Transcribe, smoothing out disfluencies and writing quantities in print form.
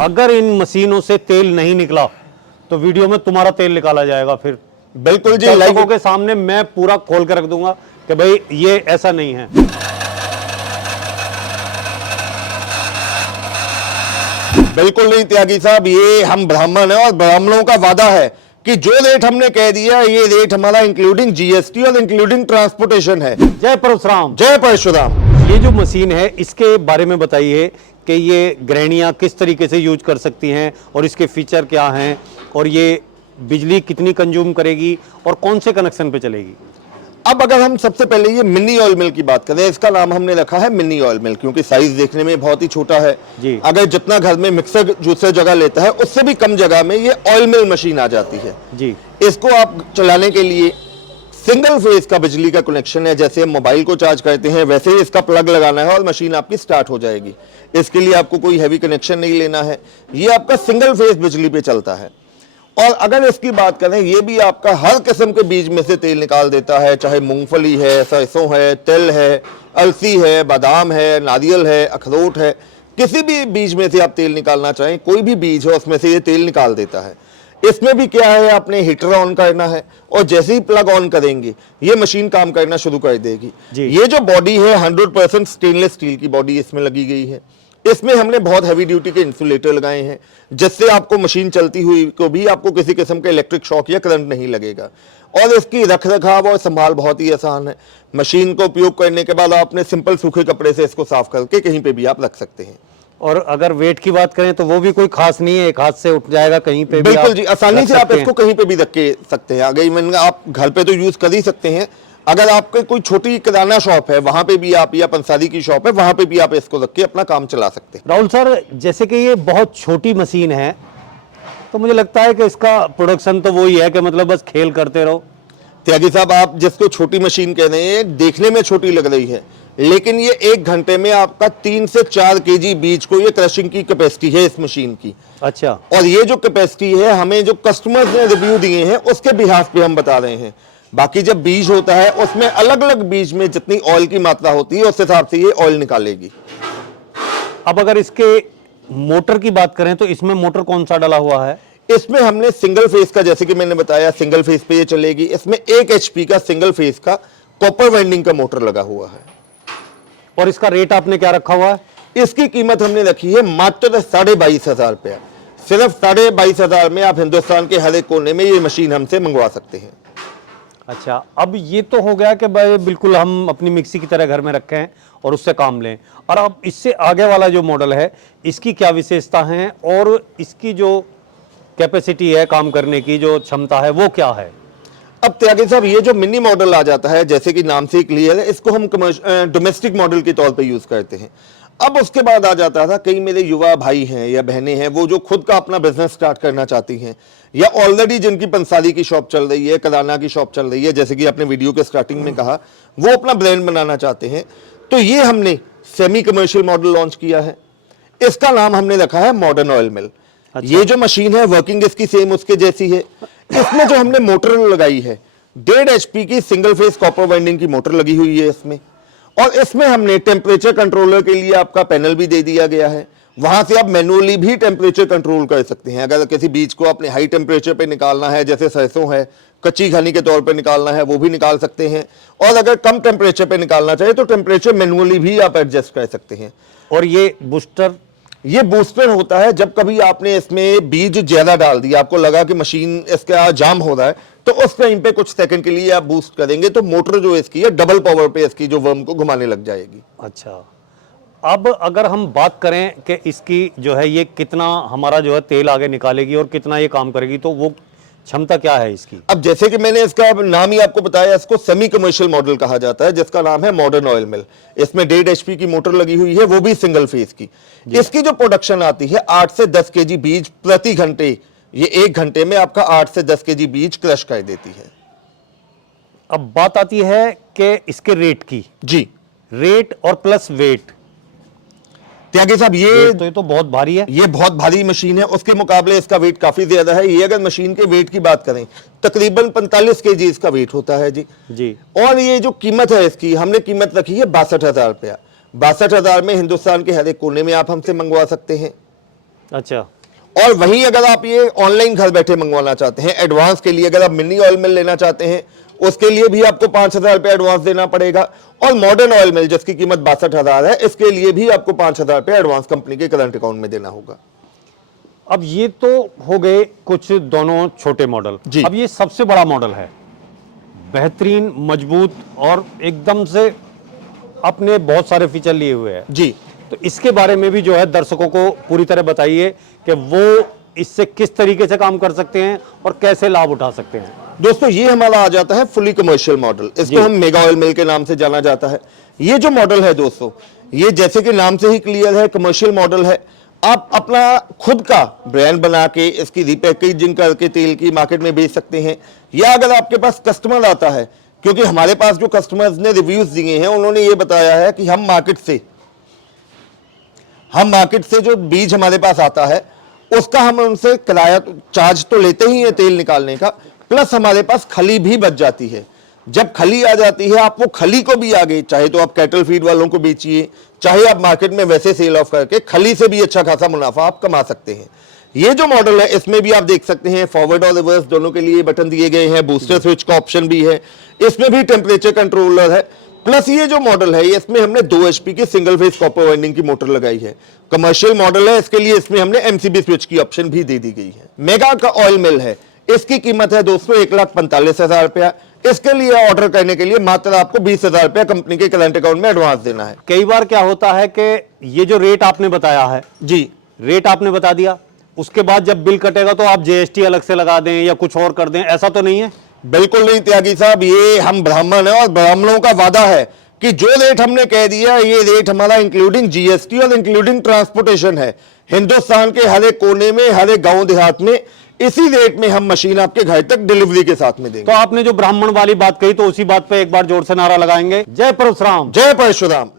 अगर इन मशीनों से तेल नहीं निकला तो वीडियो में तुम्हारा तेल निकाला जाएगा। फिर बिल्कुल जी, दर्शकों के सामने मैं पूरा खोल के रख दूंगा कि भाई ये ऐसा नहीं है। बिल्कुल नहीं त्यागी साहब, ये हम ब्राह्मण है और ब्राह्मणों का वादा है कि जो रेट हमने कह दिया ये रेट हमारा इंक्लूडिंग जीएसटी और इंक्लूडिंग ट्रांसपोर्टेशन है। जय परशुराम। जय परशुराम। ये जो मशीन है इसके बारे में बताइए कि ये गृहिणियां किस तरीके से यूज कर सकती हैं और इसके फीचर क्या हैं, और ये बिजली कितनी कंज्यूम करेगी और कौन से कनेक्शन पे चलेगी। अब अगर हम सबसे पहले ये मिनी ऑयल मिल की बात करें, इसका नाम हमने रखा है मिनी ऑयल मिल क्योंकि साइज देखने में बहुत ही छोटा है जी। अगर जितना घर में मिक्सर जूसर जगह लेता है उससे भी कम जगह में ये ऑयल मिल मशीन आ जाती है जी। इसको आप चलाने के लिए सिंगल फेज का बिजली का कनेक्शन है। जैसे हम मोबाइल को चार्ज करते हैं वैसे ही इसका प्लग लगाना है और मशीन आपकी स्टार्ट हो जाएगी। इसके लिए आपको कोई हैवी कनेक्शन नहीं लेना है, ये आपका सिंगल फेज बिजली पे चलता है। और अगर इसकी बात करें, ये भी आपका हर किस्म के बीज में से तेल निकाल देता है, चाहे मूंगफली है, सरसों है, तिल है, अलसी है, बादाम है, नारियल है, अखरोट है, किसी भी बीज में से आप तेल निकालना चाहें, कोई भी बीज है उसमें से ये तेल निकाल देता है। इसमें भी क्या है, आपने हीटर ऑन करना है और जैसे ही प्लग ऑन करेंगे ये मशीन काम करना शुरू कर देगी। ये जो बॉडी है 100% स्टेनलेस स्टील की बॉडी इसमें लगी गई है। इसमें हमने बहुत हैवी ड्यूटी के इंसुलेटर लगाए हैं जिससे आपको मशीन चलती हुई को भी आपको किसी किस्म का इलेक्ट्रिक शॉक या करंट नहीं लगेगा। और इसकी रख रखाव और संभाल बहुत ही आसान है। मशीन को उपयोग करने के बाद आपने सिंपल सूखे कपड़े से इसको साफ करके कहीं पे भी आप रख सकते हैं। और अगर वेट की बात करें तो वो भी कोई खास नहीं है, एक हाथ से उठ जाएगा कहीं पे भी। बिल्कुल जी, आसानी से आप इसको कहीं पे भी रख के सकते हैं। अगर आप घर पे तो यूज कर ही सकते हैं, अगर आपके कोई छोटी किराना शॉप है वहां पे भी आप, या पंसारी की शॉप है वहां पे भी आप इसको रख के अपना काम चला सकते हैं। राहुल सर, जैसे कि ये बहुत छोटी मशीन है तो मुझे लगता है कि इसका प्रोडक्शन तो वही है कि मतलब बस खेल करते रहो। त्यागी साहब, आप जिसको छोटी मशीन कह रहे हैं देखने में छोटी लग रही है, लेकिन ये 1 घंटे में आपका 3 से 4 केजी बीज को ये क्रशिंग की कैपेसिटी है इस मशीन की। अच्छा। और ये जो कैपेसिटी है हमें जो कस्टमर्स ने रिव्यू दिए हैं उसके बिहाफ पे हम बता रहे हैं। बाकी जब बीज होता है उसमें अलग अलग बीज में जितनी ऑयल की मात्रा होती है उस हिसाब से ये ऑयल निकालेगी। अब अगर इसके मोटर की बात करें तो इसमें मोटर कौन सा डाला हुआ है? इसमें हमने सिंगल फेज का, जैसे कि मैंने बताया, सिंगल फेज पे ये चलेगी। इसमें 1 HP का सिंगल फेज का कॉपर वाइंडिंग का मोटर लगा हुआ है। और इसका रेट आपने क्या रखा हुआ है? इसकी कीमत हमने रखी है मात्र 22,500 रुपया। सिर्फ 22,500 में आप हिंदुस्तान के हर एक कोने में ये मशीन हमसे मंगवा सकते हैं। अच्छा, अब ये तो हो गया कि भाई बिल्कुल हम अपनी मिक्सी की तरह घर में रखें और उससे काम लें। और अब इससे आगे वाला जो मॉडल है इसकी क्या विशेषता है और इसकी जो कैपेसिटी है काम करने की, जो क्षमता है, वो क्या है? अब त्यागी साहब, ये जो मिनी मॉडल आ जाता है, जैसे कि नाम से क्लियर है, इसको हम डोमेस्टिक मॉडल के तौर पे यूज करते हैं। अब उसके बाद आ जाता था, कई मेरे युवा भाई हैं या बहनें हैं वो जो खुद का अपना बिजनेस स्टार्ट करना चाहती हैं, या ऑलरेडी जिनकी पंसारी की शॉप चल रही है, किराना की शॉप चल रही है, जैसे कि आपने वीडियो के स्टार्टिंग में कहा, वो अपना ब्रांड बनाना चाहते हैं। तो ये हमने सेमी कमर्शियल मॉडल लॉन्च किया है। इसका नाम हमने रखा है मॉडर्न ऑयल मिल। अच्छा। ये जो मशीन है वर्किंग इसकी सेम उसके जैसी है। इसमें जो हमने मोटर लगाई है 1.5 HP की सिंगल फेज कॉपर वाइंडिंग की मोटर लगी हुई है इसमें। और इसमें हमने टेम्परेचर कंट्रोलर के लिए आपका पैनल भी दे दिया गया है। वहां से आप मैनुअली भी टेम्परेचर कंट्रोल कर सकते हैं। अगर किसी बीज को अपने हाई टेम्परेचर पे निकालना है, जैसे सरसों है, कच्ची घनी के तौर पे निकालना है, वो भी निकाल सकते हैं। और अगर कम टेम्परेचर पे निकालना चाहे तो टेम्परेचर मैनुअली भी आप एडजस्ट कर सकते हैं। और ये बूस्टर होता है जब कभी आपने इसमें बीज ज्यादा डाल दिया, आपको लगा कि मशीन इसका जाम हो रहा है, तो उस टाइम पे कुछ सेकंड के लिए आप बूस्ट करेंगे तो मोटर जो इसकी है डबल पावर पे इसकी जो वर्म को घुमाने लग जाएगी। अच्छा, अब अगर हम बात करें कि इसकी जो है ये कितना हमारा जो है तेल आगे निकालेगी और कितना ये काम करेगी, तो वो क्षमता क्या है इसकी? अब जैसे कि मैंने इसका नाम ही आपको बताया, इसको सेमी कमर्शियल मॉडल कहा जाता है, जिसका नाम है मॉडर्न ऑयल मिल। इसमें 1.5 HP की मोटर लगी हुई है, वो भी सिंगल फेज की। इसकी जो प्रोडक्शन आती है 8 से 10 केजी बीज प्रति घंटे। ये 1 घंटे में आपका 8 से 10 केजी बीज क्रश कर देती है। अब बात आती है कि इसके रेट की। जी, रेट और प्लस वेट। त्यागी साहब, ये तो बहुत भारी है। ये बहुत भारी मशीन है, उसके मुकाबले इसका वेट काफी ज्यादा है। ये अगर मशीन के वेट की बात करें तकरीबन 45 केजी इसका वेट होता है जी। और ये जो कीमत है इसकी, हमने कीमत रखी है 62,000 रुपया। 62,000 में हिंदुस्तान के हर एक कोने में आप हमसे मंगवा सकते हैं। अच्छा, और वहीं अगर आप ये ऑनलाइन घर बैठे मंगवाना चाहते हैं, एडवांस के लिए अगर आप मिनी ऑयल मिल लेना चाहते हैं, उसके लिए भी आपको 5,000 रुपये एडवांस देना पड़ेगा। और मॉडर्न ऑयल मिल जिसकी कीमत 62,000 है, इसके लिए भी आपको 5,000 रुपये एडवांस कंपनी के करंट अकाउंट में देना होगा। अब ये तो हो गए कुछ दोनों छोटे मॉडल जी। अब ये सबसे बड़ा मॉडल है, बेहतरीन, मजबूत और एकदम से अपने बहुत सारे फीचर लिए हुए है। जी, तो इसके बारे में भी जो है दर्शकों को पूरी तरह बताइए कि वो इससे किस तरीके से काम कर सकते हैं और कैसे लाभ उठा सकते हैं। दोस्तों ये हमारा आ जाता है फुली कमर्शियल मॉडल, इसको हम मेगा ऑयल मिल के नाम से जाना जाता है। ये जो मॉडल है दोस्तों, ये जैसे कि नाम से ही क्लियर है, कमर्शियल मॉडल है। आप अपना खुद का ब्रांड बना के इसकी रिपैकेजिंग करके तेल की मार्केट में बेच सकते हैं, या अगर आपके पास कस्टमर आता है, क्योंकि हमारे पास जो कस्टमर्स ने रिव्यूज दिए हैं उन्होंने ये बताया है कि हम मार्केट से जो बीज हमारे पास आता है उसका हम उनसे किराया चार्ज तो लेते ही है तेल निकालने का, प्लस हमारे पास खली भी बच जाती है। जब खली आ जाती है, आप वो खली को भी आगे, चाहे तो आप कैटल फीड वालों को बेचिए, चाहे आप मार्केट में वैसे सेल ऑफ करके खली से भी अच्छा खासा मुनाफा आप कमा सकते हैं। ये जो मॉडल है इसमें भी आप देख सकते हैं फॉरवर्ड और रिवर्स दोनों के लिए बटन दिए गए हैं, बूस्टर स्विच का ऑप्शन भी है, इसमें भी टेम्परेचर कंट्रोलर है। प्लस ये जो मॉडल है इसमें हमने 2 HP की सिंगल फेज कॉपर वाइंडिंग की मोटर लगाई है। कमर्शियल मॉडल है, इसके लिए इसमें हमने MCB स्विच की ऑप्शन भी दे दी गई है। मेगा का ऑयल मिल है, इसकी कीमत है दोस्तों 1,45,000 रुपया। इसके लिए ऑर्डर करने के लिए मात्र आपको 20,000 रुपया कंपनी के करंट अकाउंट में एडवांस देना है। कई बार क्या होता है कि ये जो रेट आपने बताया है, जी, रेट आपने बता दिया, उसके बाद जब बिल कटेगा तो आप GST अलग से लगा दें या कुछ और कर दें, ऐसा तो नहीं है? बिल्कुल नहीं त्यागी साहब, ये हम ब्राह्मण हैं और ब्राह्मणों का वादा है कि जो रेट हमने कह दिया ये रेट हमारा इंक्लूडिंग GST और इंक्लूडिंग ट्रांसपोर्टेशन है। हिंदुस्तान के हर एक कोने में, हर एक गांव देहात में इसी रेट में हम मशीन आपके घर तक डिलीवरी के साथ में देंगे। तो आपने जो ब्राह्मण वाली बात कही, तो उसी बात पे एक बार जोर से नारा लगाएंगे, जय परशुराम। जय परशुराम।